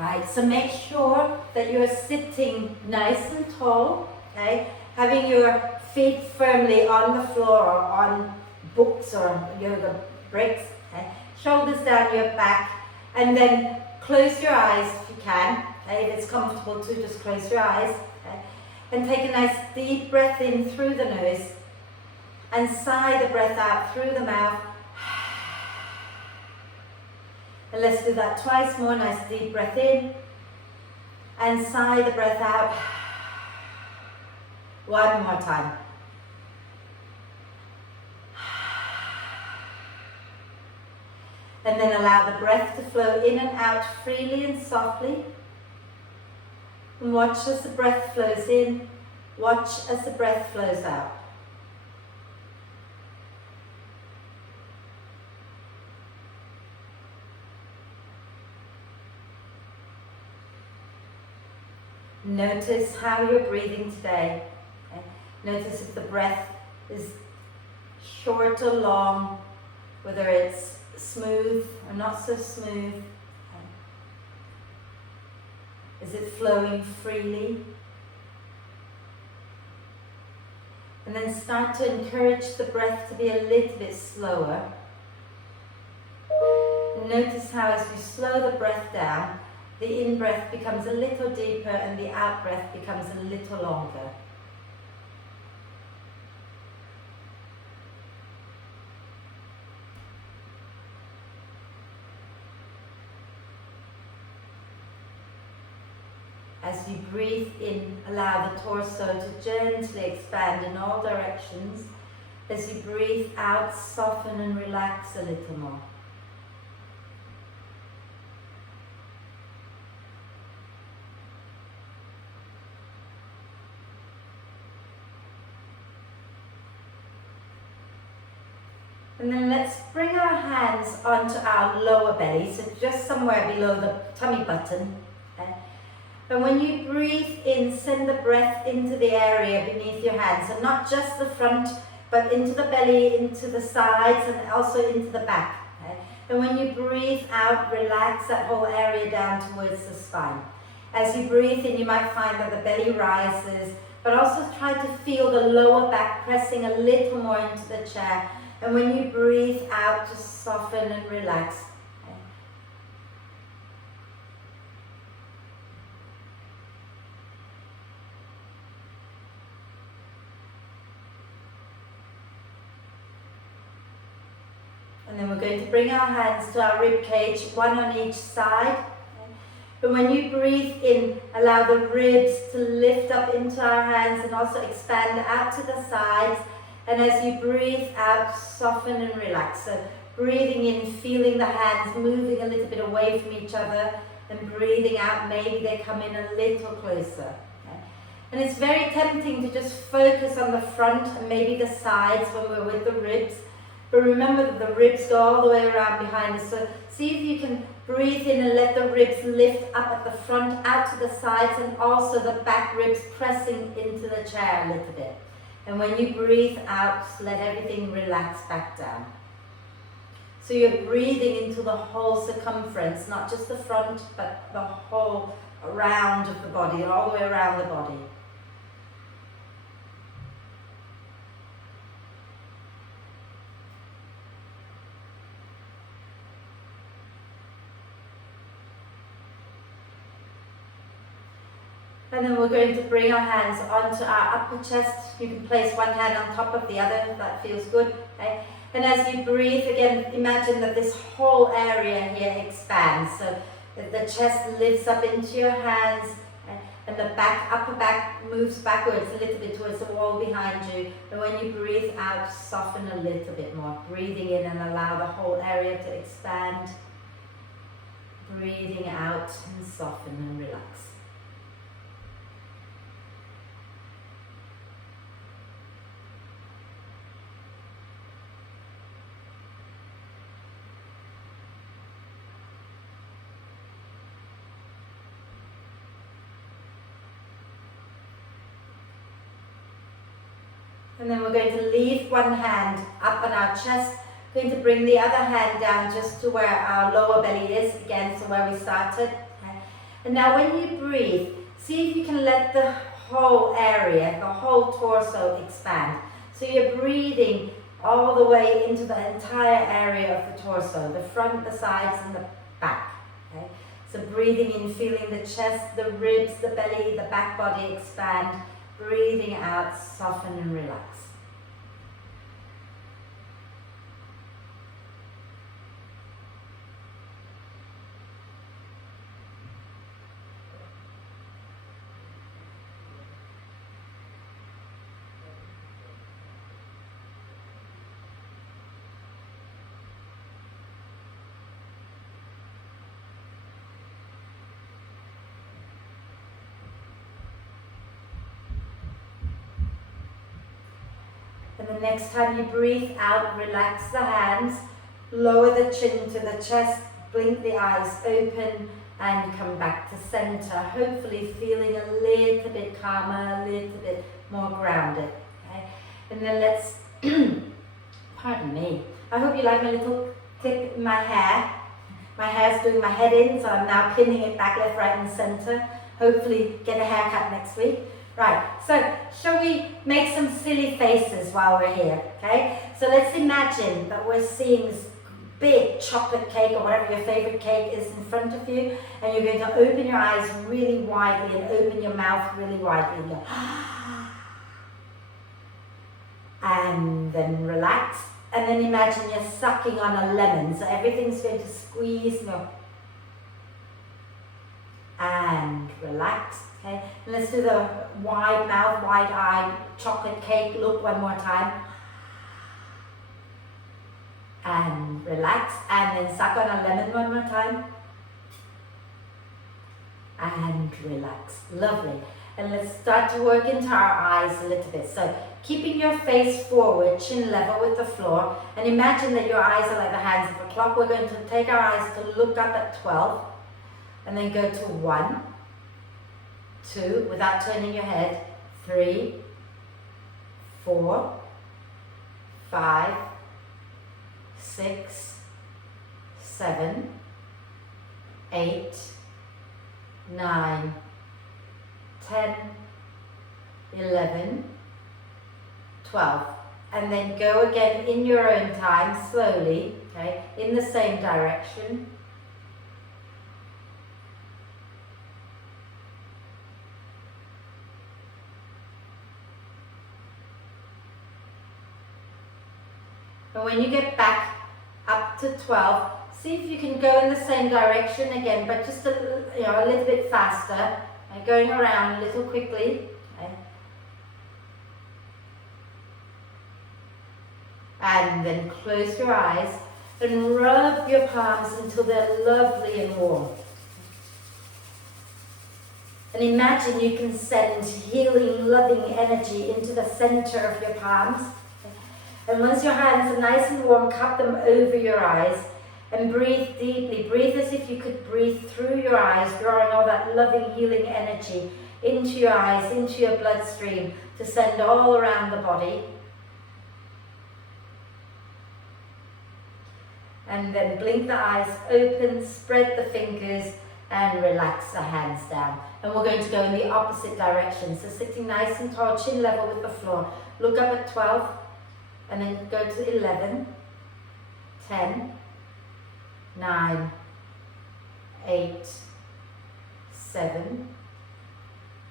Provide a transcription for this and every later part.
Right, so make sure that you're sitting nice and tall, okay? Having your feet firmly on the floor or on books or yoga bricks, okay? Shoulders down your back, and then close your eyes if you can, okay? If it's comfortable to, just close your eyes, okay? And take a nice deep breath in through the nose, and sigh the breath out through the mouth. And let's do that twice more. Nice deep breath in and sigh the breath out. One more time. And then allow the breath to flow in and out freely and softly. And watch as the breath flows in. Watch as the breath flows out. Notice how you're breathing today. Okay? Notice if the breath is short or long, whether it's smooth or not so smooth. Okay? Is it flowing freely? And then start to encourage the breath to be a little bit slower. Notice how as you slow the breath down, the in-breath becomes a little deeper and the out-breath becomes a little longer. As you breathe in, allow the torso to gently expand in all directions. As you breathe out, soften and relax a little more. And then let's bring our hands onto our lower belly, so just somewhere below the tummy button. Okay? And when you breathe in, send the breath into the area beneath your hands, so not just the front, but into the belly, into the sides, and also into the back. Okay? And when you breathe out, relax that whole area down towards the spine. As you breathe in, you might find that the belly rises, but also try to feel the lower back pressing a little more into the chair. And when you breathe out, just soften and relax. Okay? And then we're going to bring our hands to our rib cage, one on each side. Okay? But when you breathe in, allow the ribs to lift up into our hands and also expand out to the sides. And as you breathe out, soften and relax. So breathing in, feeling the hands moving a little bit away from each other, and breathing out, maybe they come in a little closer. Okay? And it's very tempting to just focus on the front and maybe the sides when we're with the ribs. But remember that the ribs go all the way around behind us. So see if you can breathe in and let the ribs lift up at the front, out to the sides, and also the back ribs pressing into the chair a little bit. And when you breathe out, let everything relax back down. So you're breathing into the whole circumference, not just the front, but the whole round of the body, all the way around the body. And then we're going to bring our hands onto our upper chest. You can place one hand on top of the other if that feels good. Okay? And as you breathe, again, imagine that this whole area here expands. So that the chest lifts up into your hands, and the back, upper back moves backwards a little bit towards the wall behind you. And when you breathe out, soften a little bit more. Breathing in and allow the whole area to expand. Breathing out and soften and relax. And then we're going to leave one hand up on our chest, going to bring the other hand down just to where our lower belly is, again, so where we started. Okay? And now when you breathe, see if you can let the whole area, the whole torso expand. So you're breathing all the way into the entire area of the torso, the front, the sides, and the back. Okay? So breathing in, feeling the chest, the ribs, the belly, the back body expand. Breathing out, soften and relax. And the next time you breathe out, relax the hands, lower the chin to the chest, blink the eyes open and come back to center, hopefully feeling a little bit calmer, a little bit more grounded. Okay? And then let's, pardon me, I hope you like my little tip in my hair. My hair's doing my head in, so I'm now pinning it back left, right and center. Hopefully get a haircut next week. Right, so shall we make some silly faces while we're here, okay? So let's imagine that we're seeing this big chocolate cake or whatever your favorite cake is in front of you, and you're going to open your eyes really widely and open your mouth really widely and go, and then relax, and then imagine you're sucking on a lemon, so everything's going to squeeze and go, and relax. Okay, and let's do the wide mouth, wide eye, chocolate cake look one more time. And relax, and then suck on a lemon one more time. And relax, lovely. And let's start to work into our eyes a little bit. So keeping your face forward, chin level with the floor, and imagine that your eyes are like the hands of a clock. We're going to take our eyes to look up at 12, and then go to 1, 2, without turning your head, 3, 4, 5, 6, 7, 8, 9, 10, 11, 12. And then go again in your own time, slowly, okay, in the same direction. And when you get back up to 12, see if you can go in the same direction again, but just a little bit faster, and going around a little quickly. Okay. And then close your eyes and rub your palms until they're lovely and warm. And imagine you can send healing, loving energy into the center of your palms. And once your hands are nice and warm, cup them over your eyes and breathe deeply. Breathe as if you could breathe through your eyes, drawing all that loving, healing energy into your eyes, into your bloodstream to send all around the body. And then blink the eyes open, spread the fingers and relax the hands down. And we're going to go in the opposite direction. So sitting nice and tall, chin level with the floor. Look up at 12. And then go to 11, 10, 9, 8, 7,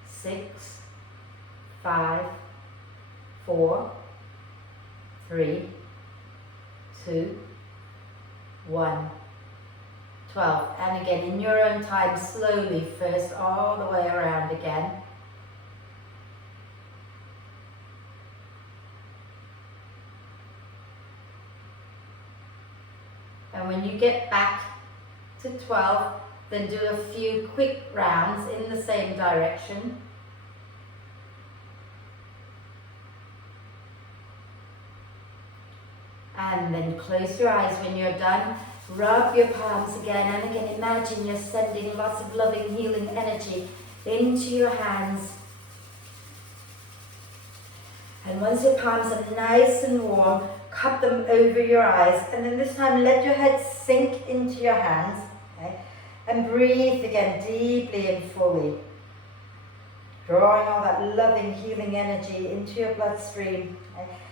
6, 5, 4, 3, 2, 1, 12. And again, in your own time, slowly first, all the way around again. And when you get back to 12, then do a few quick rounds in the same direction. And then close your eyes when you're done. Rub your palms again, and again imagine you're sending lots of loving, healing energy into your hands. And once your palms are nice and warm, cup them over your eyes, and then this time let your head sink into your hands, okay? And breathe again deeply and fully. Drawing all that loving, healing energy into your bloodstream.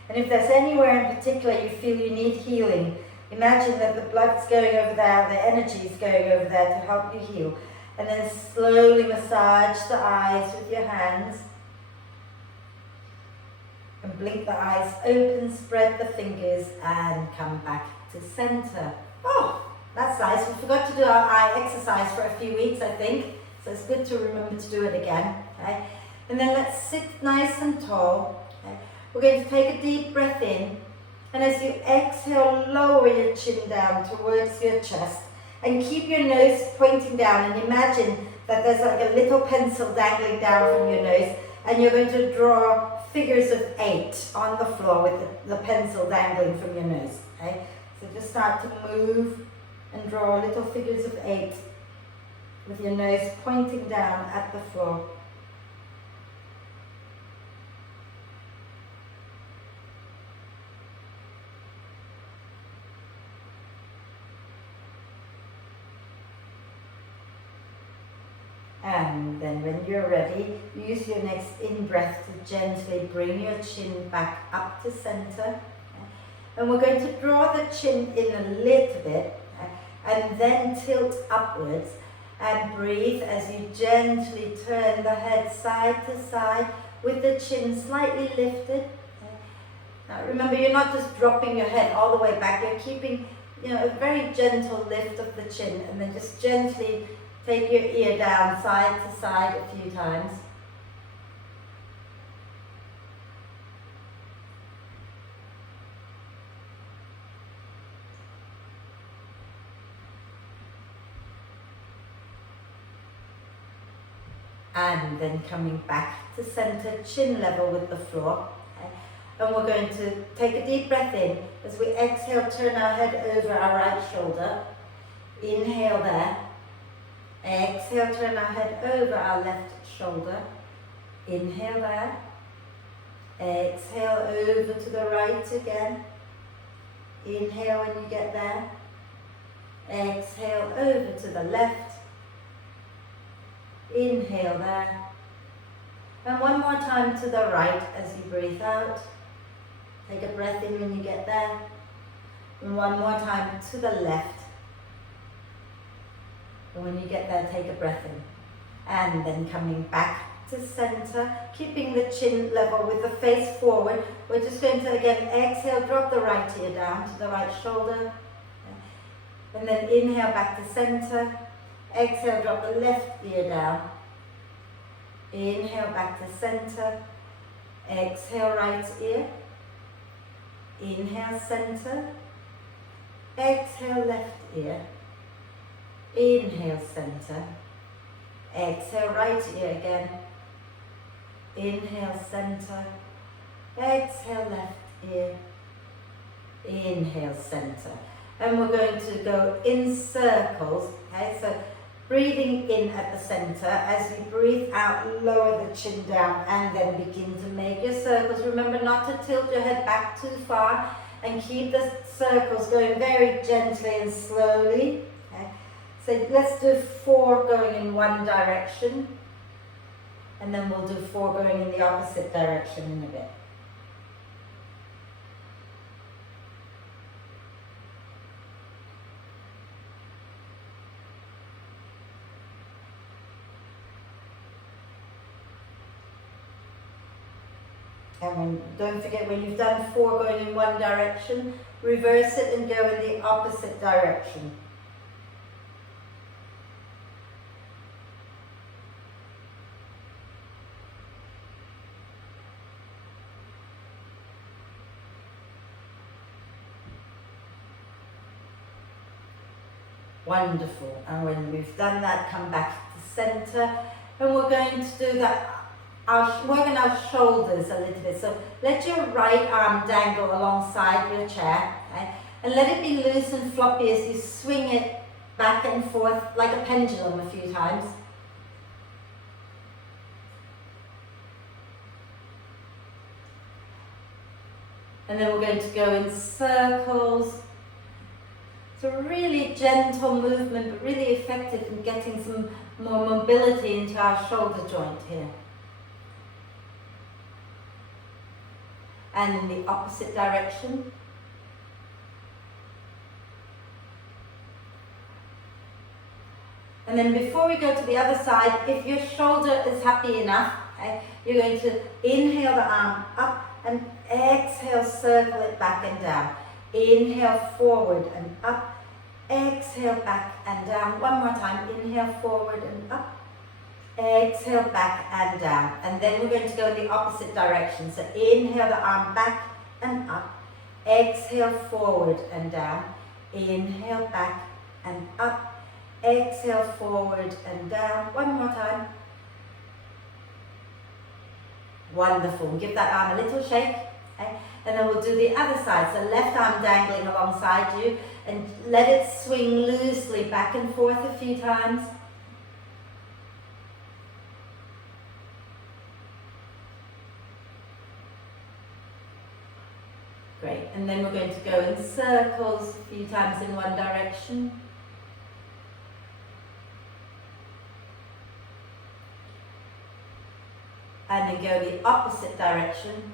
And if there's anywhere in particular you feel you need healing, imagine that the blood's going over there, the energy is going over there to help you heal. And then slowly massage the eyes with your hands. And blink the eyes open, spread the fingers, and come back to center. Oh, that's nice. We forgot to do our eye exercise for a few weeks, I think. So it's good to remember to do it again. Okay? And then let's sit nice and tall. Okay? We're going to take a deep breath in. And as you exhale, lower your chin down towards your chest. And keep your nose pointing down. And imagine that there's like a little pencil dangling down from your nose. And you're going to draw figures of 8 on the floor with the pencil dangling from your nose. Okay? So just start to move and draw little figures of 8 with your nose pointing down at the floor. And then when you're ready, use your next in-breath to gently bring your chin back up to center. And we're going to draw the chin in a little bit and then tilt upwards and breathe as you gently turn the head side to side with the chin slightly lifted. Now remember, you're not just dropping your head all the way back, you're keeping a very gentle lift of the chin, and then just gently take your ear down side to side a few times. And then coming back to center, chin level with the floor. Okay? And we're going to take a deep breath in. As we exhale, turn our head over our right shoulder. Inhale there. Exhale, turn our head over our left shoulder. Inhale there. Exhale over to the right again. Inhale when you get there. Exhale over to the left. Inhale there. And one more time to the right as you breathe out. Take a breath in when you get there. And one more time to the left. And when you get there, take a breath in. And then coming back to center, keeping the chin level with the face forward. We're just going to again exhale, drop the right ear down to the right shoulder. And then inhale back to center. Exhale, drop the left ear down. Inhale back to center. Exhale, right ear. Inhale, center. Exhale, left ear. Inhale, center. Exhale, right ear again. Inhale, center. Exhale, left ear. Inhale, center. And we're going to go in circles. Okay, so breathing in at the center. As you breathe out, lower the chin down and then begin to make your circles. Remember not to tilt your head back too far and keep the circles going very gently and slowly. Okay. So let's do 4 going in one direction, and then we'll do 4 going in the opposite direction in a bit. And don't forget, when you've done 4 going in one direction, reverse it and go in the opposite direction. Wonderful. And when we've done that, come back to center, and we're going to do that. Work on our shoulders a little bit. So let your right arm dangle alongside your chair, okay? And let it be loose and floppy as you swing it back and forth like a pendulum a few times. And then we're going to go in circles. It's a really gentle movement, but really effective in getting some more mobility into our shoulder joint here. And in the opposite direction. And then before we go to the other side, if your shoulder is happy enough, okay, you're going to inhale the arm up and exhale, circle it back and down. Inhale forward and up, exhale back and down. One more time, inhale forward and up, exhale back and down. And then we're going to go in the opposite direction. So inhale the arm back and up, exhale forward and down, inhale back and up, exhale forward and down. One more time. Wonderful. Give that arm a little shake. Okay? And then we'll do the other side. So left arm dangling alongside you and let it swing loosely back and forth a few times. Great. And then we're going to go in circles a few times in one direction. And then go the opposite direction.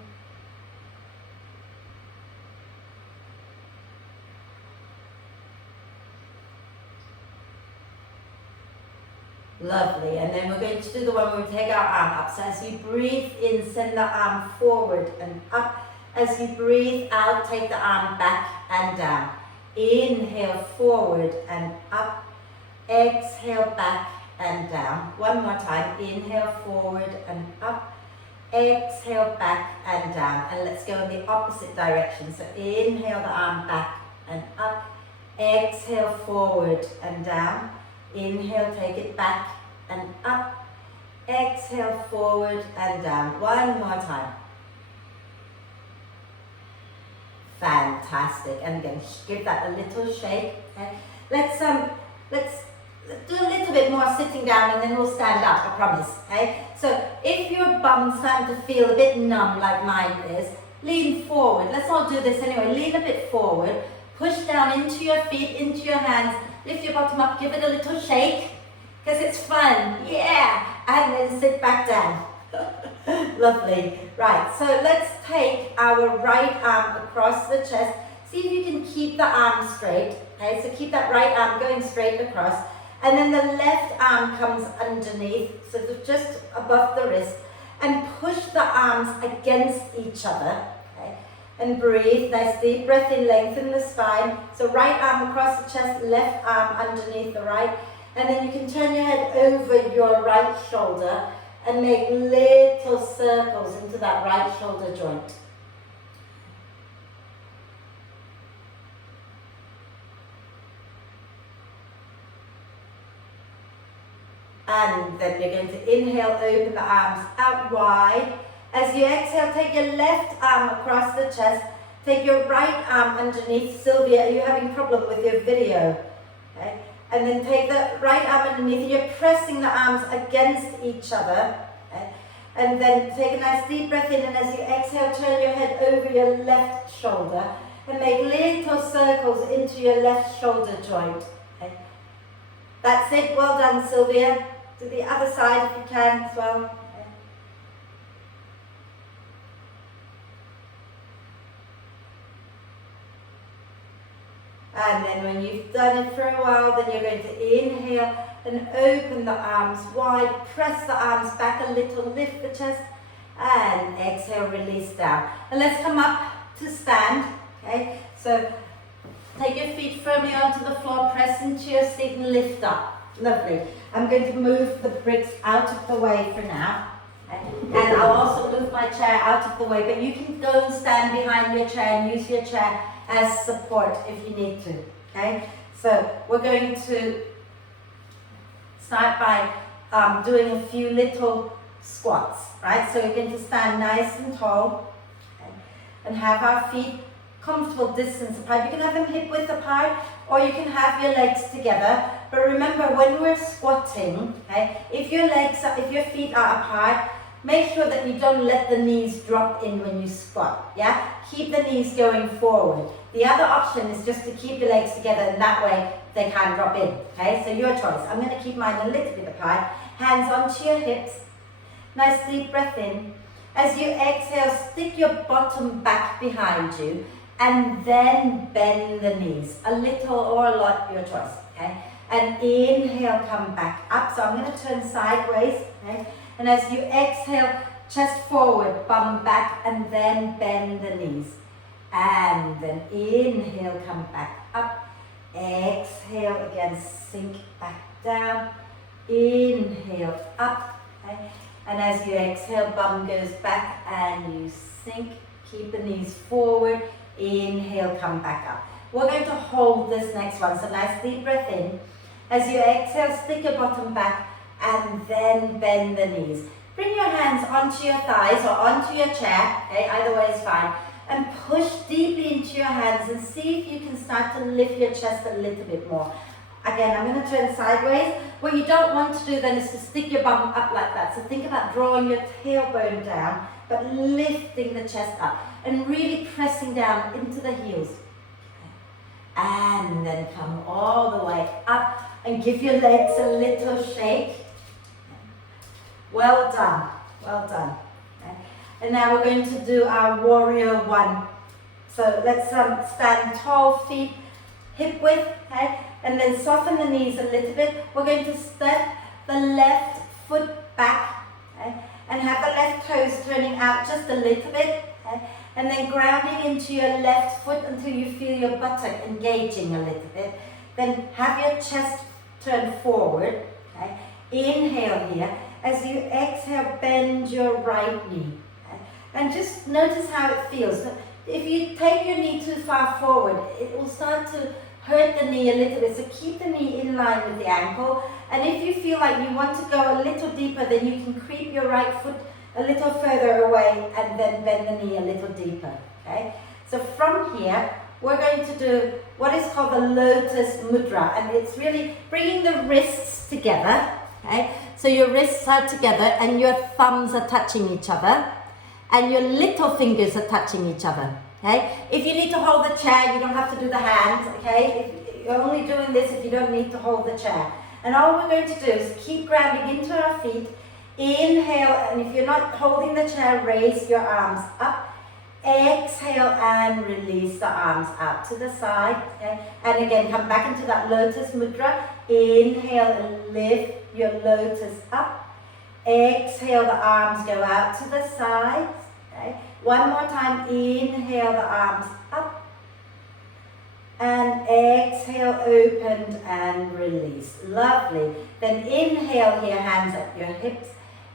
Lovely. And then we're going to do the one where we take our arm up. So as you breathe in, send the arm forward and up. As you breathe out, take the arm back and down. Inhale forward and up. Exhale back and down. One more time. Inhale forward and up. Exhale back and down. And let's go in the opposite direction. So inhale the arm back and up. Exhale forward and down. Inhale, take it back and up. Exhale forward and down. One more time. Fantastic. And again, give that a little shake. Okay. Let's do a little bit more sitting down and then we'll stand up, I promise. Okay? So if your bum's starting to feel a bit numb like mine is, lean forward. Let's all do this anyway. Lean a bit forward. Push down into your feet, into your hands. Lift your bottom up. Give it a little shake because it's fun. Yeah. And then sit back down. Lovely. Right. So let's take our right arm across the chest. See if you can keep the arm straight. Okay. So keep that right arm going straight across. And then the left arm comes underneath, sort of just above the wrist, and push the arms against each other. Okay? And breathe. Nice deep breath in, lengthen the spine. So right arm across the chest, left arm underneath the right. And then you can turn your head over your right shoulder and make little circles into that right shoulder joint. And then you're going to inhale, open the arms out wide. As you exhale, take your left arm across the chest. Take your right arm underneath. Sylvia, are you having a problem with your video? Okay. And then take the right arm underneath. You're pressing the arms against each other. Okay. And then take a nice deep breath in. And as you exhale, turn your head over your left shoulder. And make little circles into your left shoulder joint. Okay. That's it. Well done, Sylvia. To the other side if you can as well. Okay. And then when you've done it for a while, then you're going to inhale and open the arms wide. Press the arms back a little, lift the chest, and exhale, release down. And let's come up to stand. Okay, so take your feet firmly onto the floor, press into your seat and lift up. Lovely. I'm going to move the bricks out of the way for now. Okay? And I'll also move my chair out of the way, but you can go and stand behind your chair and use your chair as support if you need to. Okay? So we're going to start by doing a few little squats, right? So we're going to stand nice and tall, okay, and have our feet comfortable distance apart. You can have them hip width apart, or you can have your legs together. But remember, when we're squatting, okay, if your feet are apart, make sure that you don't let the knees drop in when you squat, yeah? Keep the knees going forward. The other option is just to keep your legs together, and that way they can't drop in, okay? So your choice. I'm going to keep mine a little bit apart. Hands onto your hips. Nice deep breath in. As you exhale, stick your bottom back behind you and then bend the knees. A little or a lot, your choice, okay? And inhale, come back up. So I'm going to turn sideways, okay? And as you exhale, chest forward, bum back, and then bend the knees. And then inhale, come back up. Exhale again, sink back down. Inhale, up, okay? And as you exhale, bum goes back and you sink. Keep the knees forward. Inhale, come back up. We're going to hold this next one. So nice deep breath in. As you exhale, stick your bottom back and then bend the knees. Bring your hands onto your thighs or onto your chair. Okay, either way is fine. And push deeply into your hands and see if you can start to lift your chest a little bit more. Again, I'm going to turn sideways. What you don't want to do then is to stick your bum up like that. So think about drawing your tailbone down, but lifting the chest up and really pressing down into the heels. And then come all the way up and give your legs a little shake. Well done, well done. Okay. And now we're going to do our warrior one. So let's stand tall, feet hip width, okay? And then soften the knees a little bit. We're going to step the left foot back, okay? And have the left toes turning out just a little bit, okay? And then grounding into your left foot until you feel your buttock engaging a little bit. Then have your chest turn forward, okay? Inhale here. As you exhale, bend your right knee. Okay? And just notice how it feels. If you take your knee too far forward, it will start to hurt the knee a little bit. So keep the knee in line with the ankle. And if you feel like you want to go a little deeper, then you can creep your right foot a little further away and then bend the knee a little deeper, okay? So from here, we're going to do what is called the Lotus Mudra, and it's really bringing the wrists together, okay? So your wrists are together and your thumbs are touching each other and your little fingers are touching each other, okay? If you need to hold the chair, you don't have to do the hands, okay? If you're only doing this if you don't need to hold the chair. And all we're going to do is keep grounding into our feet. Inhale, and if you're not holding the chair, raise your arms up. Exhale and release the arms out to the side. Okay? And again, come back into that Lotus Mudra. Inhale and lift your lotus up. Exhale, the arms go out to the sides. Okay? One more time, inhale, the arms up. And exhale, opened and release. Lovely. Then inhale here, hands at your hips.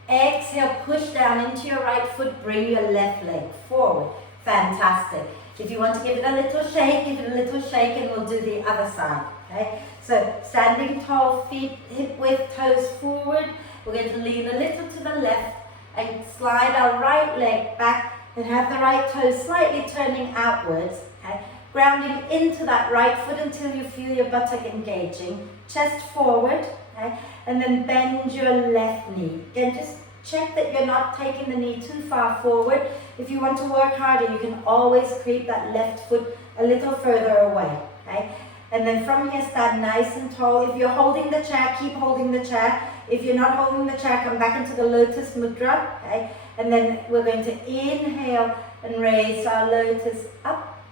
Exhale, push down into your right foot, bring your left leg forward. Fantastic. If you want to give it a little shake, give it a little shake and we'll do the other side. Okay? So standing tall, feet hip width, toes forward. We're going to lean a little to the left and slide our right leg back and have the right toes slightly turning outwards. Okay? Grounding into that right foot until you feel your buttock engaging. Chest forward. Okay? And then bend your left knee. Again, just check that you're not taking the knee too far forward. If you want to work harder, you can always creep that left foot a little further away. Okay? And then from here, stand nice and tall. If you're holding the chair, keep holding the chair. If you're not holding the chair, come back into the Lotus Mudra. Okay? And then we're going to inhale and raise our lotus up.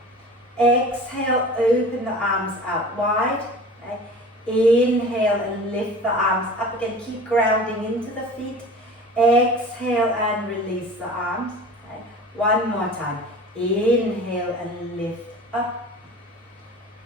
Exhale, open the arms out wide. Okay? Inhale and lift the arms up again. Keep grounding into the feet. Exhale and release the arms. Okay. One more time. Inhale and lift up.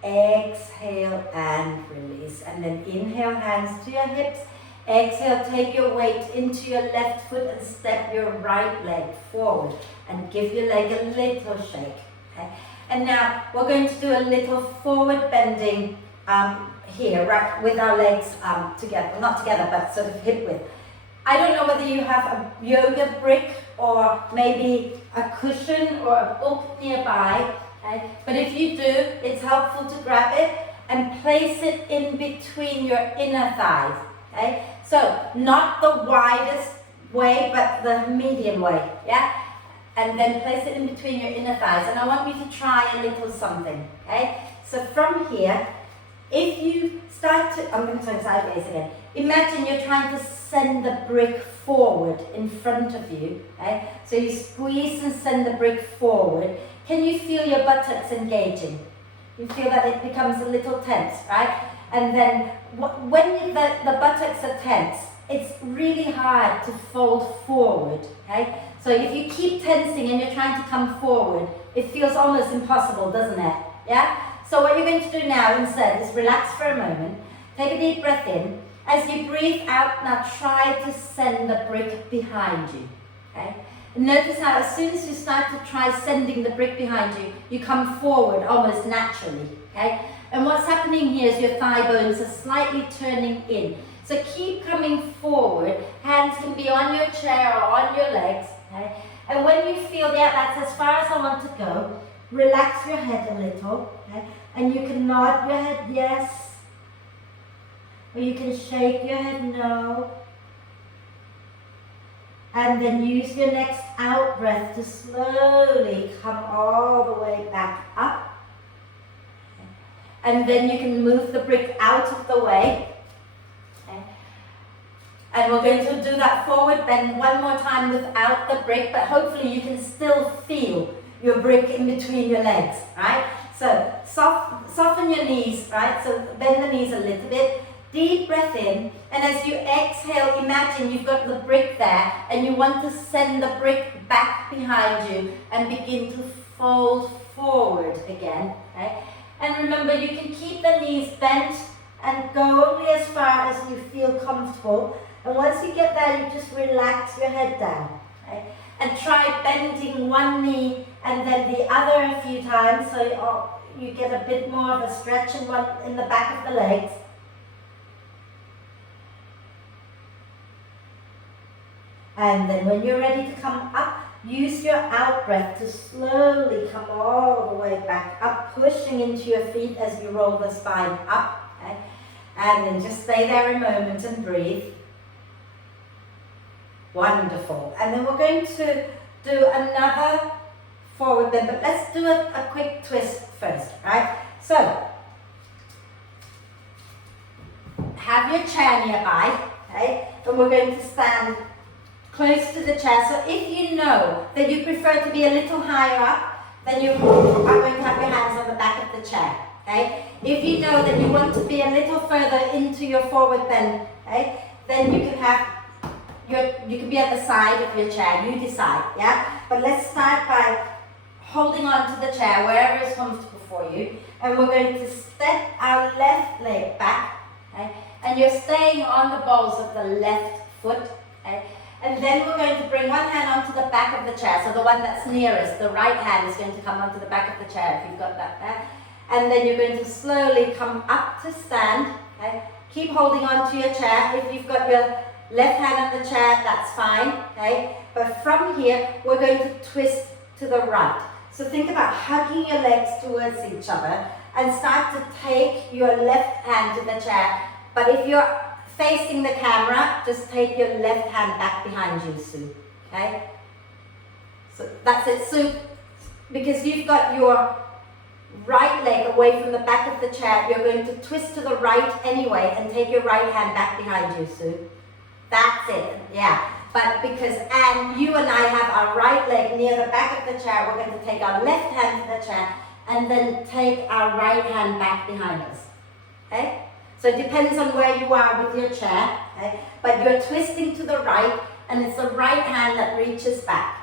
Exhale and release. And then inhale, hands to your hips. Exhale, take your weight into your left foot and step your right leg forward. And give your leg a little shake. Okay. And now we're going to do a little forward bending here, right, with our legs together, not together, but sort of hip width. I don't know whether you have a yoga brick or maybe a cushion or a book nearby, okay? But if you do, it's helpful to grab it and place it in between your inner thighs, okay? So not the widest way, but the medium way, yeah? And then place it in between your inner thighs. And I want you to try a little something, okay? So from here, if you start to, I'm going to turn sideways again. Imagine you're trying to send the brick forward in front of you, okay? So you squeeze and send the brick forward. Can you feel your buttocks engaging? You feel that it becomes a little tense, right? And then when the buttocks are tense, it's really hard to fold forward, okay? So if you keep tensing and you're trying to come forward, it feels almost impossible, doesn't it? Yeah? So what you're going to do now instead is relax for a moment, take a deep breath in. As you breathe out, now try to send the brick behind you, okay? And notice how as soon as you start to try sending the brick behind you, you come forward almost naturally, okay? And what's happening here is your thigh bones are slightly turning in. So keep coming forward, hands can be on your chair or on your legs, okay? And when you feel, yeah, that's as far as I want to go, relax your head a little, okay? And you can nod your head yes, or you can shake your head no. And then use your next out breath to slowly come all the way back up. And then you can move the brick out of the way. Okay. And we're going to do that forward bend one more time without the brick, but hopefully you can still feel your brick in between your legs, right? So soften your knees, right? So bend the knees a little bit. Deep breath in, and as you exhale, imagine you've got the brick there and you want to send the brick back behind you and begin to fold forward again, okay? And remember, you can keep the knees bent and go only as far as you feel comfortable. And once you get there, you just relax your head down, okay? And try bending one knee and then the other a few times so you get a bit more of a stretch in the back of the legs. And then when you're ready to come up, use your out breath to slowly come all the way back up, pushing into your feet as you roll the spine up. Okay? And then just stay there a moment and breathe. Wonderful. And then we're going to do another forward bend, but let's do a quick twist first, right? So, have your chair nearby, okay? And we're going to stand close to the chair. So if you know that you prefer to be a little higher up, then you are going to have your hands on the back of the chair, okay? If you know that you want to be a little further into your forward bend, okay, then you can be at the side of your chair, you decide, yeah? But let's start by holding on to the chair wherever is comfortable for you, and we're going to step our left leg back, okay? And you're staying on the balls of the left foot, okay? And then we're going to bring one hand onto the back of the chair, so the one that's nearest, the right hand is going to come onto the back of the chair if you've got that there. And then you're going to slowly come up to stand, okay? Keep holding on to your chair. If you've got your left hand on the chair, that's fine, okay? But from here, we're going to twist to the right. So think about hugging your legs towards each other and start to take your left hand to the chair. But if you're facing the camera, just take your left hand back behind you, Sue, okay? So that's it, Sue. Because you've got your right leg away from the back of the chair, you're going to twist to the right anyway and take your right hand back behind you, Sue. That's it, yeah. But because you and I have our right leg near the back of the chair, we're going to take our left hand to the chair and then take our right hand back behind us, okay? So it depends on where you are with your chair, okay? But you're twisting to the right, and it's the right hand that reaches back.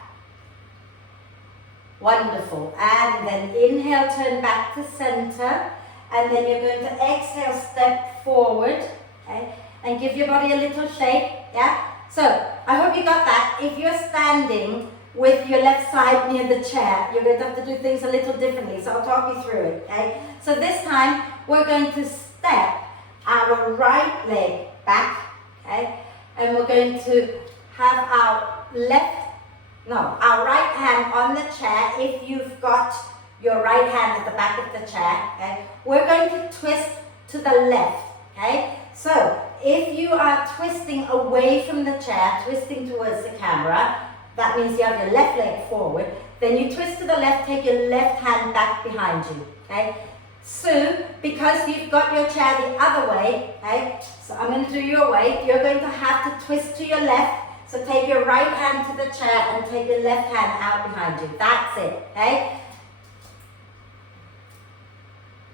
Wonderful. And then inhale, turn back to center, and then you're going to exhale, step forward, okay? And give your body a little shake, yeah? So I hope you got that. If you're standing with your left side near the chair, you're going to have to do things a little differently, so I'll talk you through it, okay? So this time, we're going to step our right leg back, okay? And we're going to have our right hand on the chair if you've got your right hand at the back of the chair, okay? We're going to twist to the left, okay? So if you are twisting away from the chair, twisting towards the camera, that means you have your left leg forward, then you twist to the left, take your left hand back behind you, okay? So, because you've got your chair the other way, okay, so I'm going to do your way, you're going to have to twist to your left, so take your right hand to the chair and take your left hand out behind you. That's it, okay?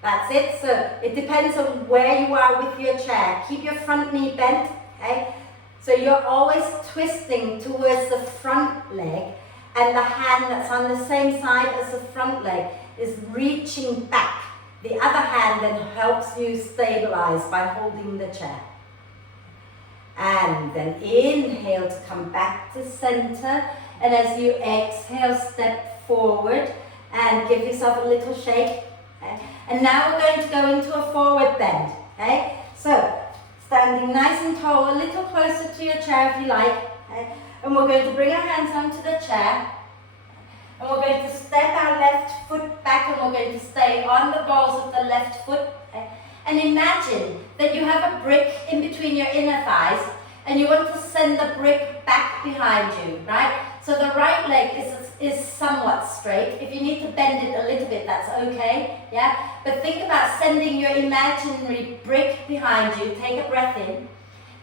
That's it. So it depends on where you are with your chair. Keep your front knee bent, okay? So you're always twisting towards the front leg, and the hand that's on the same side as the front leg is reaching back. The other hand then helps you stabilize by holding the chair. And then inhale to come back to center, and as you exhale, step forward and give yourself a little shake. Okay? And now we're going to go into a forward bend. Okay? So, standing nice and tall, a little closer to your chair if you like. Okay? And we're going to bring our hands onto the chair. And we're going to step our left foot back, and we're going to stay on the balls of the left foot. Okay? And imagine that you have a brick in between your inner thighs, and you want to send the brick back behind you, right? So the right leg is somewhat straight. If you need to bend it a little bit, that's okay, yeah? But think about sending your imaginary brick behind you. Take a breath in.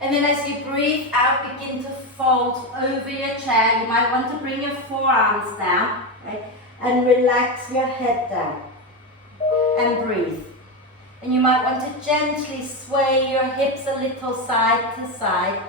And then as you breathe out, begin to fold over your chair. You might want to bring your forearms down, right? And relax your head down. And breathe. And you might want to gently sway your hips a little side to side.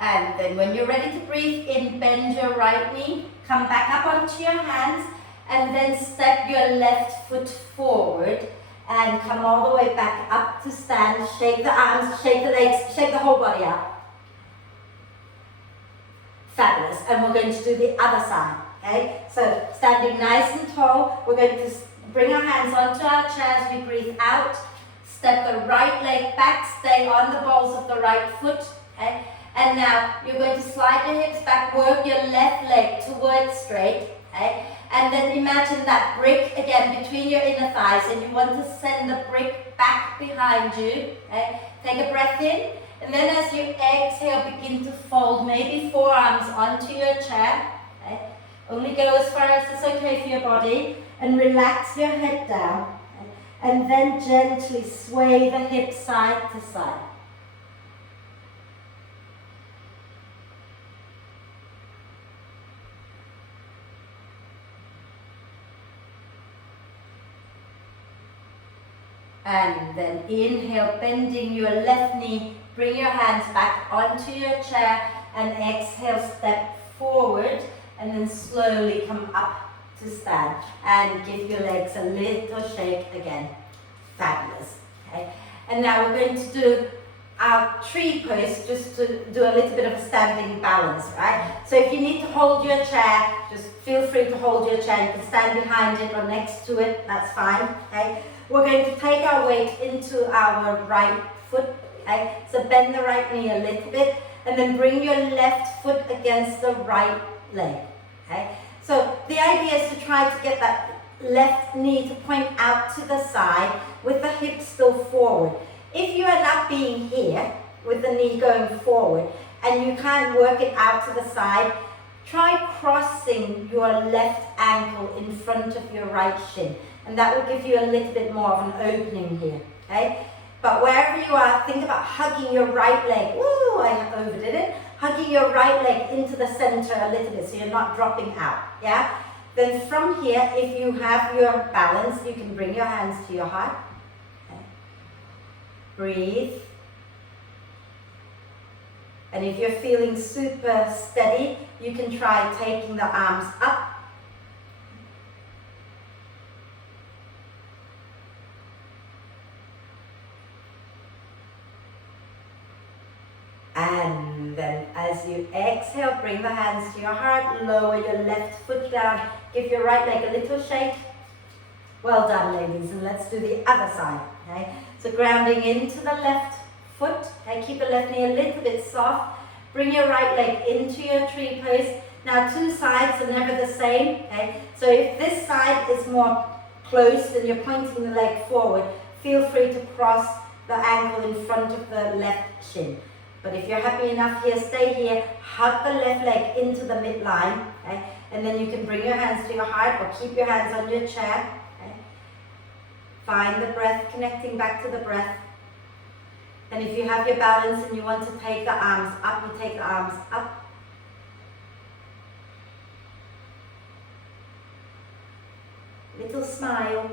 And then when you're ready to breathe in, bend your right knee, come back up onto your hands, and then step your left foot forward and come all the way back up to stand. Shake the arms, shake the legs, shake the whole body out. Fabulous. And we're going to do the other side, okay? So standing nice and tall, we're going to bring our hands onto our chairs. We breathe out, step the right leg back, stay on the balls of the right foot, okay? And now you're going to slide your hips back, work your left leg towards straight, okay? And then imagine that brick again between your inner thighs, and you want to send the brick back behind you, okay? Take a breath in. And then as you exhale, begin to fold maybe forearms onto your chair. Okay? Only go as far as it's okay for your body. And relax your head down. Okay? And then gently sway the hips side to side. And then inhale, bending your left knee. Bring your hands back onto your chair, and exhale, step forward, and then slowly come up to stand. And give your legs a little shake again. Fabulous. Okay? And now we're going to do our tree pose, just to do a little bit of a standing balance, right? So if you need to hold your chair, just feel free to hold your chair. You can stand behind it or next to it, that's fine. Okay? We're going to take our weight into our right foot. Okay? So bend the right knee a little bit, and then bring your left foot against the right leg. Okay? So the idea is to try to get that left knee to point out to the side with the hips still forward. If you end up being here with the knee going forward and you can't work it out to the side, try crossing your left ankle in front of your right shin, and that will give you a little bit more of an opening here. Okay? But wherever you are, think about hugging your right leg. Woo, I overdid it. Hugging your right leg into the center a little bit so you're not dropping out. Yeah? Then from here, if you have your balance, you can bring your hands to your heart. Okay. Breathe. And if you're feeling super steady, you can try taking the arms up. And then as you exhale, bring the hands to your heart, lower your left foot down, give your right leg a little shake. Well done, ladies, and let's do the other side. Okay? So grounding into the left foot, okay? Keep the left knee a little bit soft, bring your right leg into your tree pose, Now 2 sides are never the same, okay? So if this side is more closed and you're pointing the leg forward, feel free to cross the ankle in front of the left shin. But if you're happy enough here, stay here, hug the left leg into the midline, okay? And then you can bring your hands to your heart or keep your hands on your chair. Okay? Find the breath, connecting back to the breath. And if you have your balance and you want to take the arms up, you take the arms up. Little smile.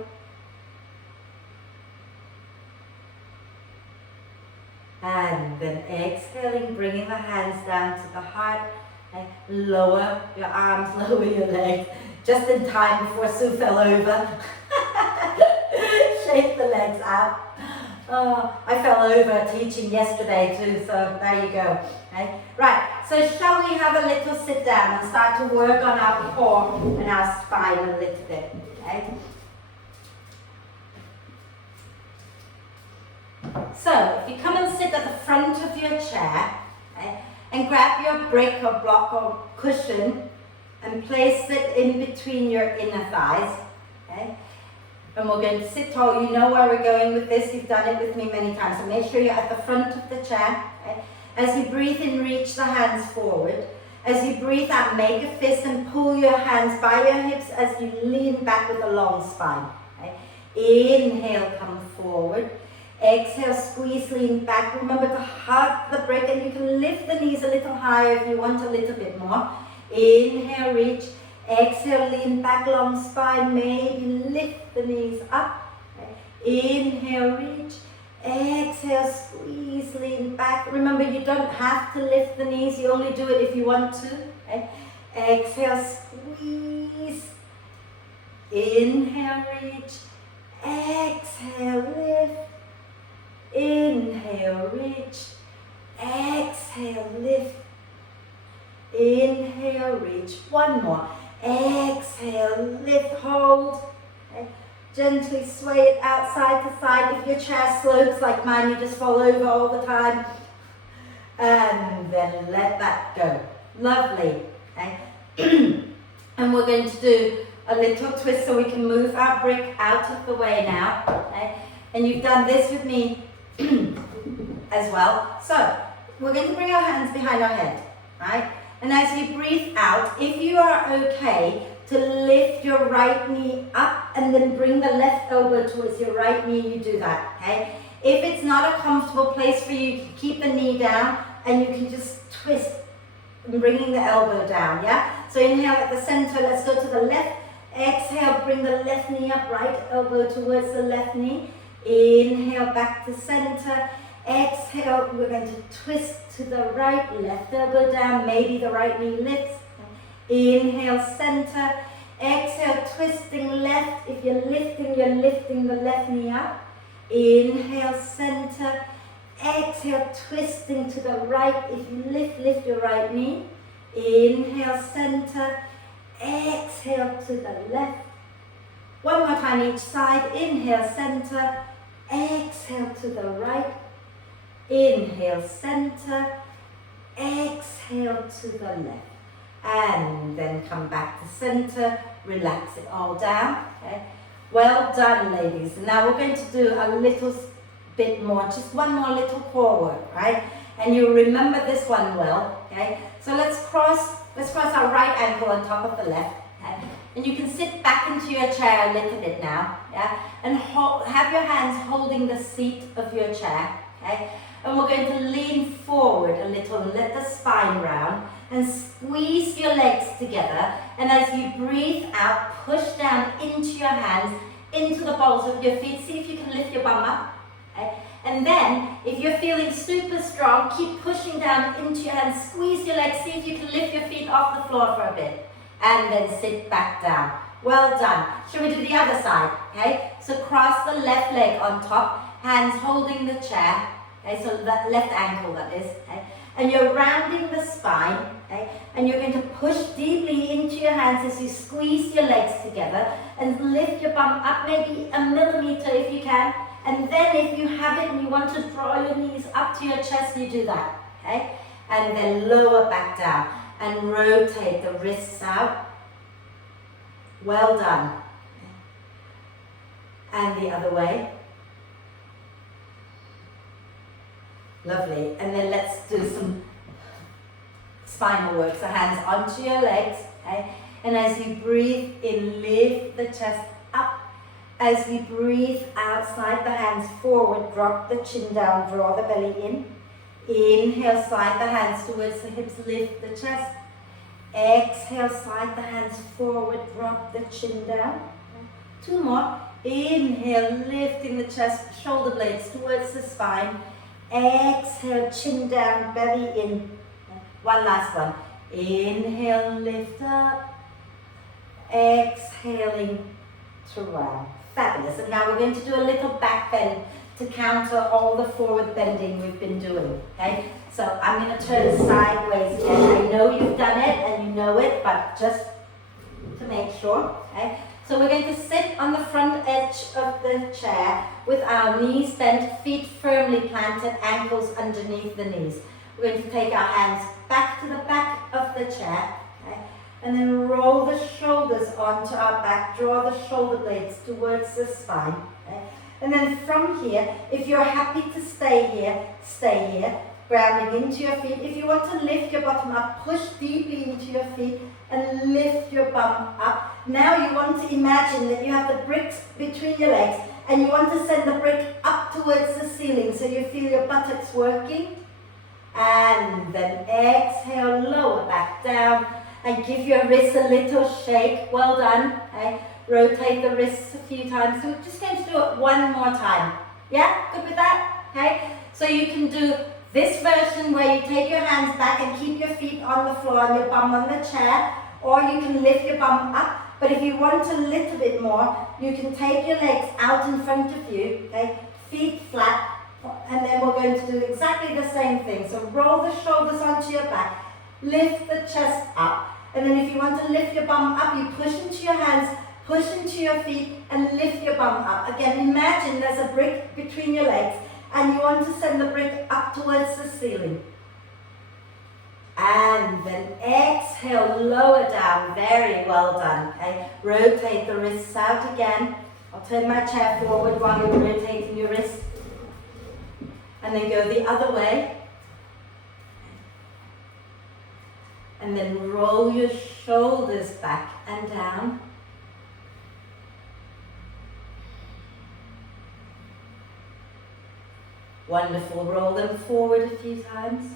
And then exhaling, bringing the hands down to the heart. Okay. Lower your arms, lower your legs. Just in time before Sue fell over. Shake the legs out. Oh, I fell over teaching yesterday too, so there you go. Okay. Right, so shall we have a little sit down and start to work on our core and our spine a little bit. Okay. So, if you come and sit at the front of your chair, okay, and grab your brick or block or cushion and place it in between your inner thighs, okay, and we're going to sit tall. You know where we're going with this, you've done it with me many times, so make sure you're at the front of the chair. Okay. As you breathe in, reach the hands forward. As you breathe out, make a fist and pull your hands by your hips as you lean back with a long spine. Okay. Inhale, come forward. Exhale, squeeze, lean back. Remember to hug the brick, and you can lift the knees a little higher if you want a little bit more. Inhale, reach. Exhale, lean back, long spine. Maybe lift the knees up. Okay. Inhale, reach. Exhale, squeeze, lean back. Remember, you don't have to lift the knees. You only do it if you want to. Okay. Exhale, squeeze. Inhale, reach. Exhale, lift. Inhale, reach. Exhale, lift. Inhale, reach. One more. Exhale, lift, hold. Okay. Gently sway it out side to side. If your chair slopes like mine, you just fall over all the time. And then let that go. Lovely. Okay. And we're going to do a little twist so we can move our brick out of the way now. Okay. And you've done this with me as well. So we're going to bring our hands behind our head, right? And as you breathe out, if you are okay to lift your right knee up and then bring the left elbow towards your right knee, you do that, okay? If it's not a comfortable place for you, you can keep the knee down and you can just twist and bringing the elbow down, yeah? So inhale at the center, let's go to the left. Exhale, bring the left knee up, right elbow towards the left knee. Inhale, back to center. Exhale, we're going to twist to the right, left elbow down, maybe the right knee lifts. Inhale, center. Exhale, twisting left. If you're lifting the left knee up. Inhale, center. Exhale, twisting to the right. If you lift your right knee. Inhale, center. Exhale to the left. One more time each side. Inhale, center. Exhale to the right. Inhale, center. Exhale to the left. And then come back to center. Relax it all down. Okay. Well done, ladies. Now we're going to do a little bit more, just one more little core work, right? And you remember this one well, okay? So let's cross our right ankle on top of the left, okay? And you can sit back into your chair a little bit now, yeah? And have your hands holding the seat of your chair, okay? And we're going to lean forward a little and let the spine round and squeeze your legs together. And as you breathe out, push down into your hands, into the balls of your feet. See if you can lift your bum up. Okay? And then, if you're feeling super strong, keep pushing down into your hands, squeeze your legs, see if you can lift your feet off the floor for a bit. And then sit back down. Well done. Shall we do the other side? Okay? So cross the left leg on top, hands holding the chair. Okay, so that left ankle that is. Okay? And you're rounding the spine. Okay? And you're going to push deeply into your hands as you squeeze your legs together and lift your bum up maybe a millimeter if you can. And then if you have it and you want to draw your knees up to your chest, you do that. Okay? And then lower back down. and rotate the wrists out. Well done. And the other way. Lovely. And then let's do some spinal work. So hands onto your legs. Okay? And as you breathe in, lift the chest up. As you breathe out, slide the hands forward, drop the chin down, draw the belly in. Inhale, slide the hands towards the hips, lift the chest. Exhale, slide the hands forward, drop the chin down. 2 more. Inhale, lifting the chest, shoulder blades towards the spine. Exhale, chin down, belly in. 1 last one. Inhale, lift up. Exhaling to round. Fabulous. And now we're going to do a little back bend to counter all the forward bending we've been doing. Okay? So I'm going to turn sideways again. I know you've done it and you know it, but just to make sure. Okay? So we're going to sit on the front edge of the chair with our knees bent, feet firmly planted, ankles underneath the knees. We're going to take our hands back to the back of the chair, okay? And then roll the shoulders onto our back, draw the shoulder blades towards the spine. Okay? And then from here, if you're happy to stay here, grounding into your feet. If you want to lift your bottom up, push deeply into your feet and lift your bum up. Now you want to imagine that you have the bricks between your legs and you want to send the brick up towards the ceiling so you feel your buttocks working. And then exhale, lower back down and give your wrists a little shake. Well done. Okay? Rotate the wrists a few times. So we're just going to do it 1 more time. Yeah? Good with that? Okay? So you can do this version where you take your hands back and keep your feet on the floor and your bum on the chair, or you can lift your bum up. But if you want a little bit more, you can take your legs out in front of you, okay? Feet flat, and then we're going to do exactly the same thing. So roll the shoulders onto your back, lift the chest up, and then if you want to lift your bum up, you push into your hands, push into your feet, and lift your bum up. Again, imagine there's a brick between your legs, and you want to send the brick up towards the ceiling. And then exhale, lower down. Very well done. Okay? Rotate the wrists out again. I'll turn my chair forward while you're rotating your wrists. And then go the other way. And then roll your shoulders back and down. Wonderful. Roll them forward a few times.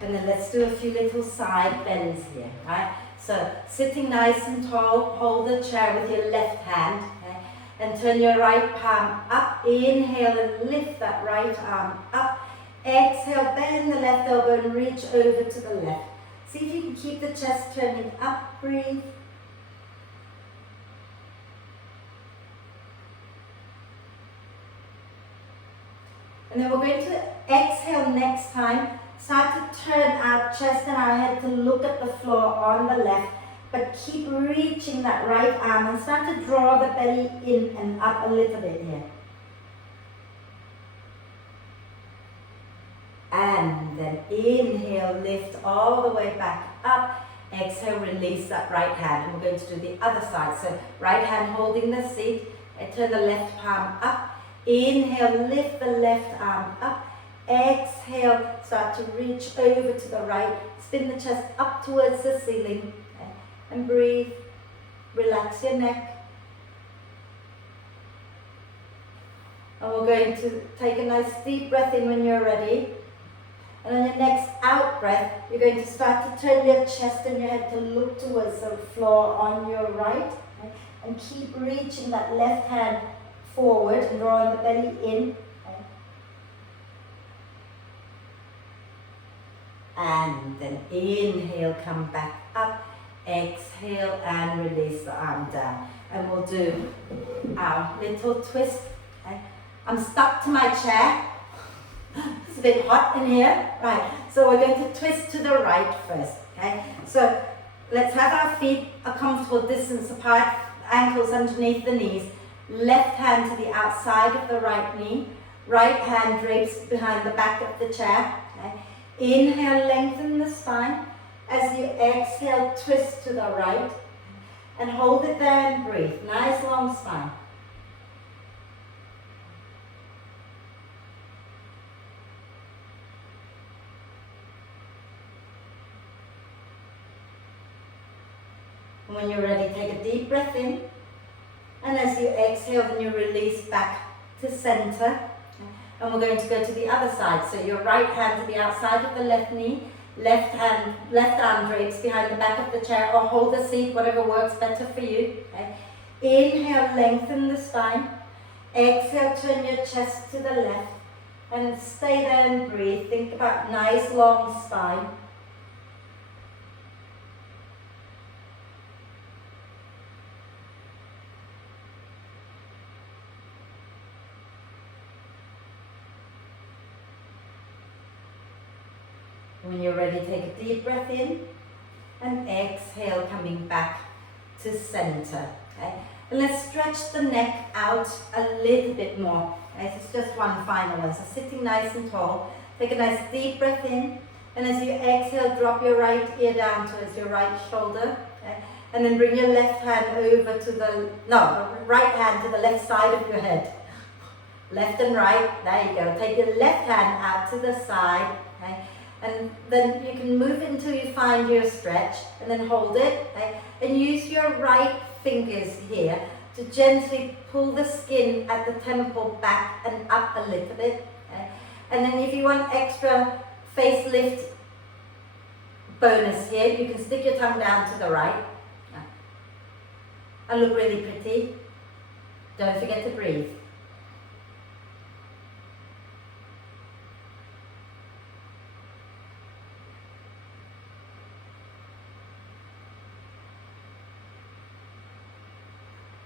And then let's do a few little side bends here, right? So sitting nice and tall, hold the chair with your left hand, okay? And turn your right palm up. Inhale and lift that right arm up. Exhale, bend the left elbow and reach over to the left. See if you can keep the chest turning up. Breathe. And then we're going to exhale next time. Start to turn our chest and our head to look at the floor on the left, but keep reaching that right arm and start to draw the belly in and up a little bit here. And then inhale, lift all the way back up. Exhale, release that right hand. And we're going to do the other side. So right hand holding the seat, and turn the left palm up. Inhale, lift the left arm up. Exhale, start to reach over to the right. Spin the chest up towards the ceiling. Okay. And breathe. Relax your neck. And we're going to take a nice deep breath in when you're ready. And on your next out breath, you're going to start to turn your chest and your head to look towards the floor on your right. Okay. And keep reaching that left hand forward and drawing the belly in. Okay. And then inhale, come back up. Exhale and release the arm down. And we'll do our little twist. Okay. I'm stuck to my chair. It's a bit hot in here. Right, so we're going to twist to the right first. Okay, so let's have our feet a comfortable distance apart, ankles underneath the knees. Left hand to the outside of the right knee. Right hand drapes behind the back of the chair. Okay. Inhale, lengthen the spine. As you exhale, twist to the right. And hold it there and breathe. Nice long spine. When you're ready, take a deep breath in. And as you exhale, then you release back to center. And we're going to go to the other side. So your right hand to the outside of the left knee, left arm drapes behind the back of the chair, or hold the seat, whatever works better for you. Okay. Inhale, lengthen the spine. Exhale, turn your chest to the left. And stay there and breathe. Think about nice long spine. When you're ready, take a deep breath in and exhale, coming back to center. Okay? And let's stretch the neck out a little bit more. Okay? It's just one final one. So sitting nice and tall, take a nice deep breath in, and as you exhale, drop your right ear down towards your right shoulder. Okay? And then bring your left hand over to the, right hand to the left side of your head. Left and right, there you go. Take your left hand out to the side. Okay? And then you can move it until you find your stretch, and then hold it, okay? And use your right fingers here to gently pull the skin at the temple back and up a little bit. Okay? And then if you want extra facelift bonus here, you can stick your tongue down to the right and look really pretty. Don't forget to breathe.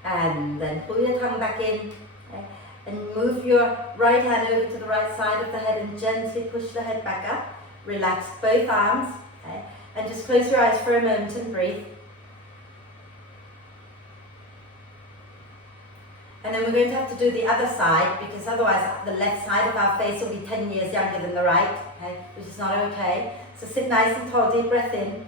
And then pull your tongue back in, okay? And move your right hand over to the right side of the head and gently push the head back up. Relax both arms, okay? And just close your eyes for a moment and breathe. And then we're going to have to do the other side, because otherwise the left side of our face will be 10 years younger than the right, okay? Which is not okay. So sit nice and tall, deep breath in.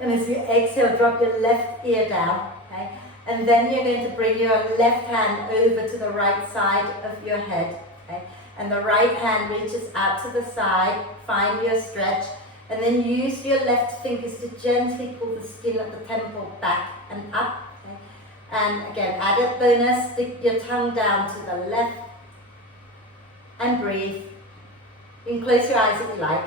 And as you exhale, drop your left ear down, okay? And then you're going to bring your left hand over to the right side of your head. Okay? And the right hand reaches out to the side, find your stretch, and then use your left fingers to gently pull the skin at the temple back and up. Okay? And again, added bonus, stick your tongue down to the left and breathe. You can close your eyes if you like.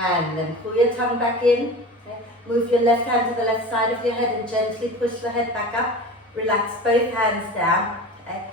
And then pull your tongue back in. Okay. Move your left hand to the left side of your head and gently push the head back up. Relax both hands down. Okay.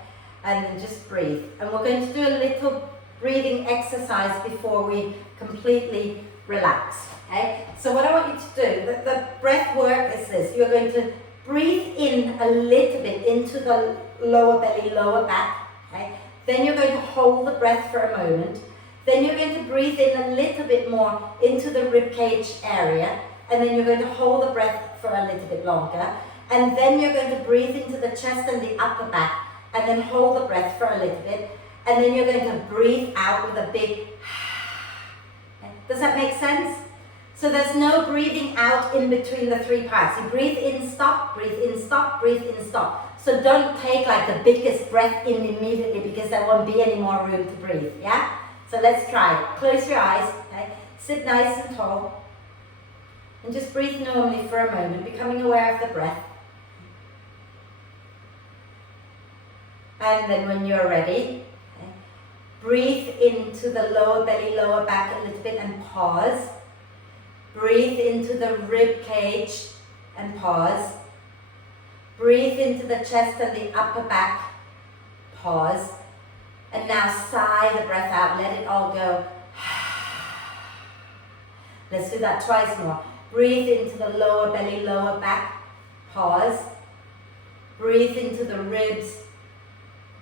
And then just breathe. And we're going to do a little breathing exercise before we completely relax. Okay. So what I want you to do, the breath work is this. You're going to breathe in a little bit into the lower belly, lower back. Okay. Then you're going to hold the breath for a moment. Then you're going to breathe in a little bit more into the rib cage area, and then you're going to hold the breath for a little bit longer, and then you're going to breathe into the chest and the upper back, and then hold the breath for a little bit, and then you're going to breathe out with a big Does that make sense? So there's no breathing out in between the three parts. You breathe in, stop, breathe in, stop, breathe in, stop. So don't take like the biggest breath in immediately, because there won't be any more room to breathe, yeah? So let's try it. Close your eyes, okay? Sit nice and tall. And just breathe normally for a moment, becoming aware of the breath. And then when you're ready, okay, breathe into the lower belly, lower back a little bit and pause. Breathe into the rib cage and pause. Breathe into the chest and the upper back, pause. And now sigh the breath out, let it all go. Let's do that twice more. Breathe into the lower belly, lower back, pause. Breathe into the ribs.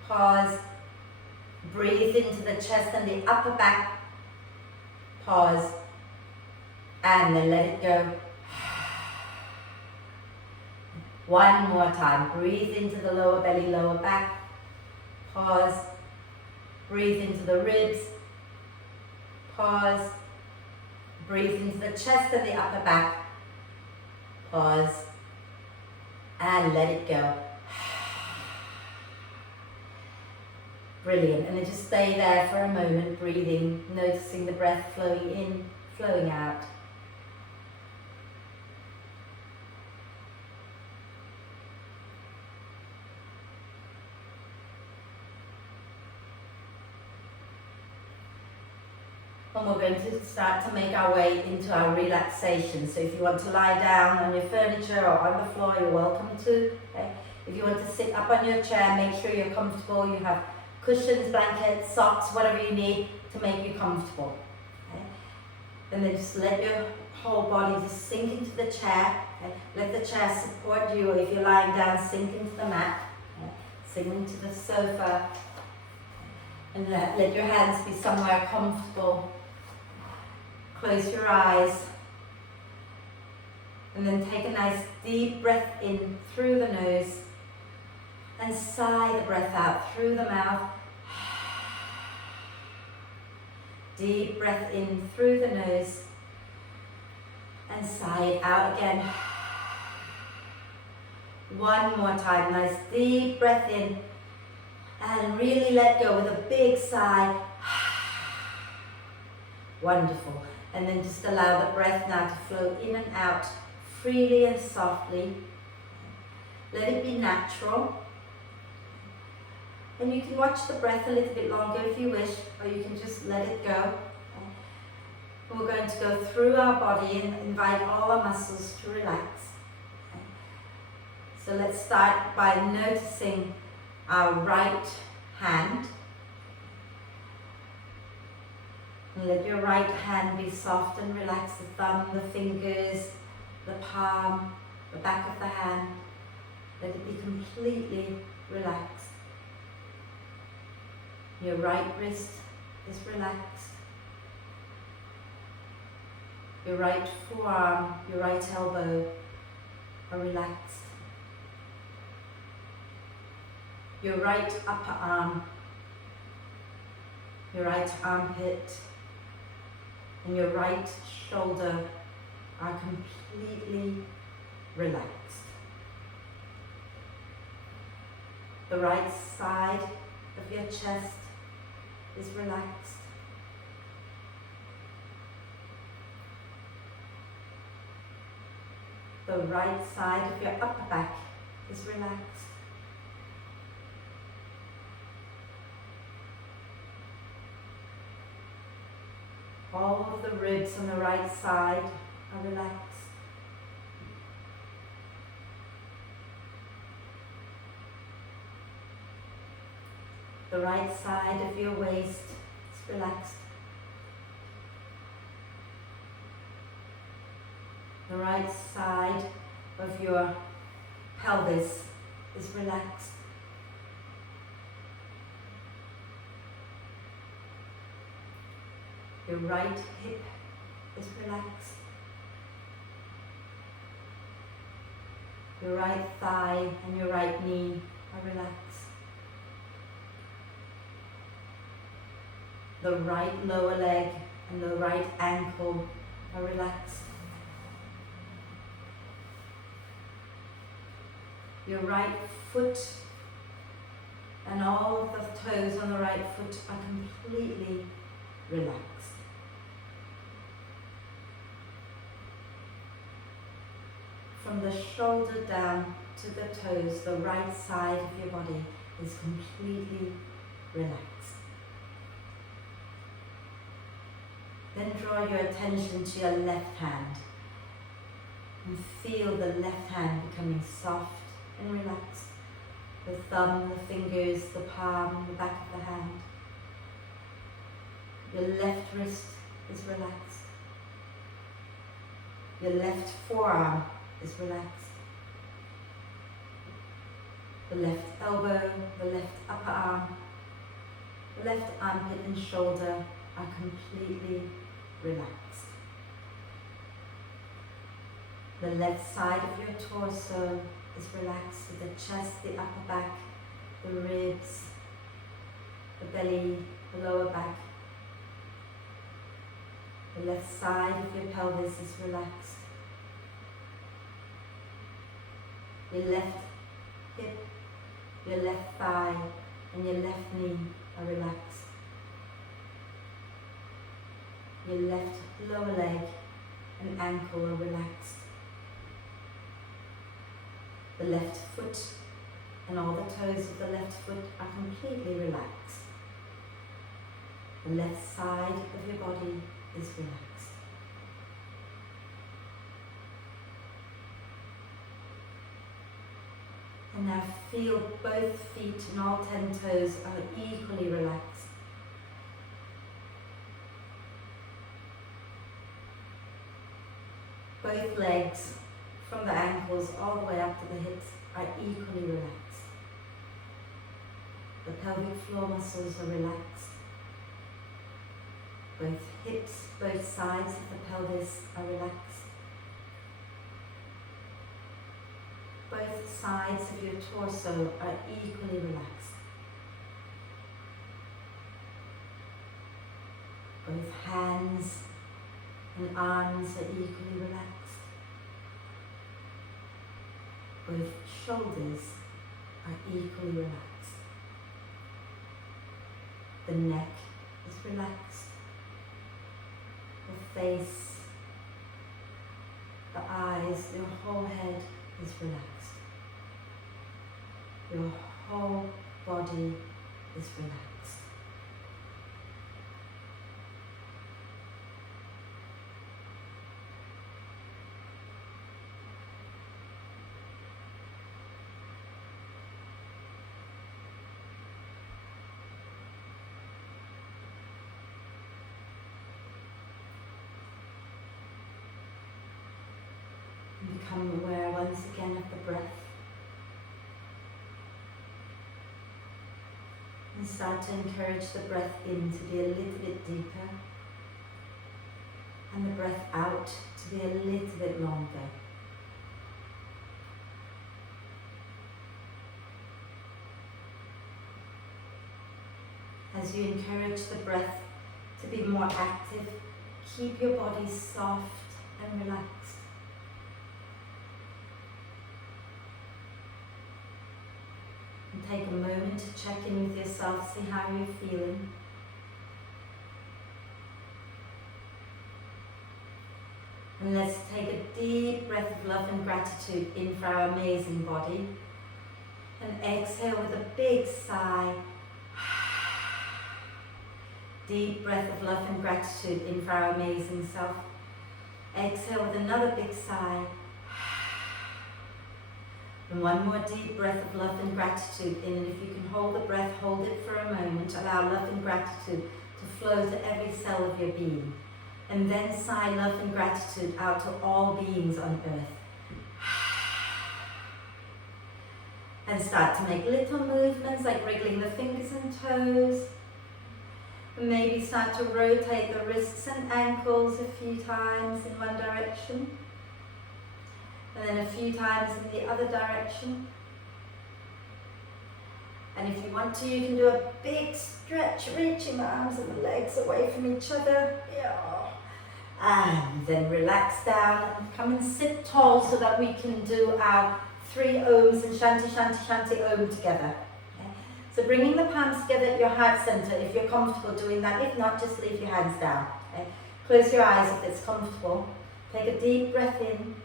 Pause. Breathe into the chest and the upper back. Pause. And then let it go. One more time. Breathe into the lower belly, lower back. Pause. Breathe into the ribs. Pause. Breathe into the chest and the upper back. Pause. And let it go. Brilliant. And then just stay there for a moment, breathing, noticing the breath flowing in, flowing out. And we're going to start to make our way into our relaxation. So if you want to lie down on your furniture or on the floor, you're welcome to. Okay? If you want to sit up on your chair, make sure you're comfortable. You have cushions, blankets, socks, whatever you need to make you comfortable. Okay? And then just let your whole body just sink into the chair. Okay? Let the chair support you. If you're lying down, sink into the mat. Okay? Sink into the sofa. And let your hands be somewhere comfortable. Close your eyes. And then take a nice deep breath in through the nose. And sigh the breath out through the mouth. Deep breath in through the nose. And sigh it out again. One more time. Nice deep breath in. And really let go with a big sigh. Wonderful. And then just allow the breath now to flow in and out freely and softly. Let it be natural. And you can watch the breath a little bit longer if you wish, or you can just let it go. And we're going to go through our body and invite all our muscles to relax. So let's start by noticing our right hand. And let your right hand be soft and relaxed. The thumb, the fingers, the palm, the back of the hand. Let it be completely relaxed. Your right wrist is relaxed. Your right forearm, your right elbow are relaxed. Your right upper arm, your right armpit, and your right shoulder are completely relaxed. The right side of your chest is relaxed. The right side of your upper back is relaxed. All of the ribs on the right side are relaxed. The right side of your waist is relaxed. The right side of your pelvis is relaxed. Your right hip is relaxed. Your right thigh and your right knee are relaxed. The right lower leg and the right ankle are relaxed. Your right foot and all of the toes on the right foot are completely relaxed. From the shoulder down to the toes, the right side of your body is completely relaxed. Then draw your attention to your left hand and feel the left hand becoming soft and relaxed. The thumb, the fingers, the palm, the back of the hand. Your left wrist is relaxed. Your left forearm is relaxed. the left elbow, the left upper arm, the left armpit and shoulder are completely relaxed. The left side of your torso is relaxed with the chest, the upper back, the ribs, the belly, the lower back. The left side of your pelvis is relaxed. Your left hip, your left thigh and your left knee are relaxed. Your left lower leg and ankle are relaxed. The left foot and all the toes of the left foot are completely relaxed. The left side of your body is relaxed. And now feel both feet and all 10 toes are equally relaxed. Both legs, from the ankles all the way up to the hips, are equally relaxed. The pelvic floor muscles are relaxed. Both hips, both sides of the pelvis are relaxed. Both sides of your torso are equally relaxed. Both hands and arms are equally relaxed. Both shoulders are equally relaxed. The neck is relaxed. The face, the eyes, your whole head is relaxed. Your whole body is relaxed. And become aware once again of the breath. And start to encourage the breath in to be a little bit deeper and the breath out to be a little bit longer. As you encourage the breath to be more active, keep your body soft and relaxed. Take a moment to check in with yourself, see how you're feeling. And let's take a deep breath of love and gratitude in for our amazing body. And exhale with a big sigh. Deep breath of love and gratitude in for our amazing self. Exhale with another big sigh. And one more deep breath of love and gratitude in, and if you can hold the breath, hold it for a moment. Allow love and gratitude to flow to every cell of your being. And then sigh love and gratitude out to all beings on earth. And start to make little movements like wriggling the fingers and toes. And maybe start to rotate the wrists and ankles a few times in one direction. And then a few times in the other direction. And if you want to, you can do a big stretch, reaching the arms and the legs away from each other. Yeah. And then relax down and come and sit tall so that we can do our 3 Oms and Shanti, Shanti, Shanti Om together. Okay? So bringing the palms together at your heart center if you're comfortable doing that. If not, just leave your hands down. Okay? Close your eyes if it's comfortable. Take a deep breath in.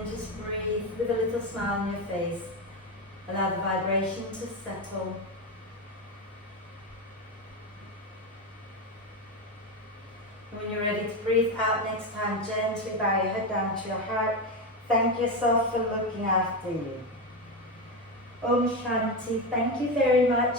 then just breathe with a little smile on your face. Allow the vibration to settle. When you're ready to breathe out next time, gently bow your head down to your heart. Thank yourself for looking after you. Om Shanti. Thank you very much.